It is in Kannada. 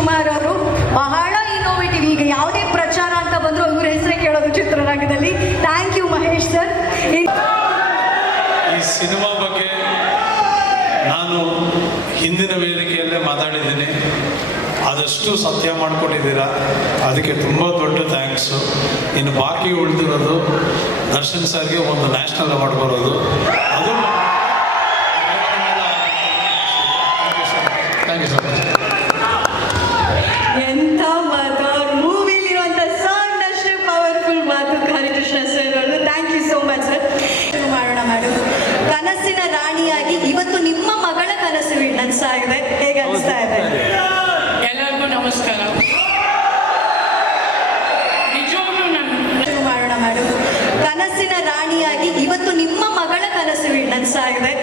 ಕುಮಾರ್ ಅವರು ಬಹಳ ಇನ್ನೋವೇಟಿವ್ ಈಗ ಯಾವುದೇ ಪ್ರಚಾರ ಅಂತ ಬಂದರೂ ಅವರ ಹೆಸರೇ ಕೇಳೋದು ಚಿತ್ರರಂಗದಲ್ಲಿ. ಥ್ಯಾಂಕ್ ಯು ಮಹೇಶ್ ಸರ್ ಈ ಸಿನಿಮಾ ಬಗ್ಗೆ ನಾನು ಹಿಂದಿನ ವೇದಿಕೆಯಲ್ಲೇ ಮಾತಾಡಿದ್ದೀನಿ. ಆದಷ್ಟು ಸತ್ಯ ಮಾಡಿಕೊಂಡಿದ್ದೀರಾ ಅದಕ್ಕೆ ತುಂಬ ದೊಡ್ಡ ಥ್ಯಾಂಕ್ಸು ಇನ್ನು ಬಾಕಿ ಉಳಿದಿರೋದು ದರ್ಶನ್ ಸರ್ಗೆ ಒಂದು ನ್ಯಾಷನಲ್ ಅವಾರ್ಡ್ ಬರೋದು. ಇವತ್ತು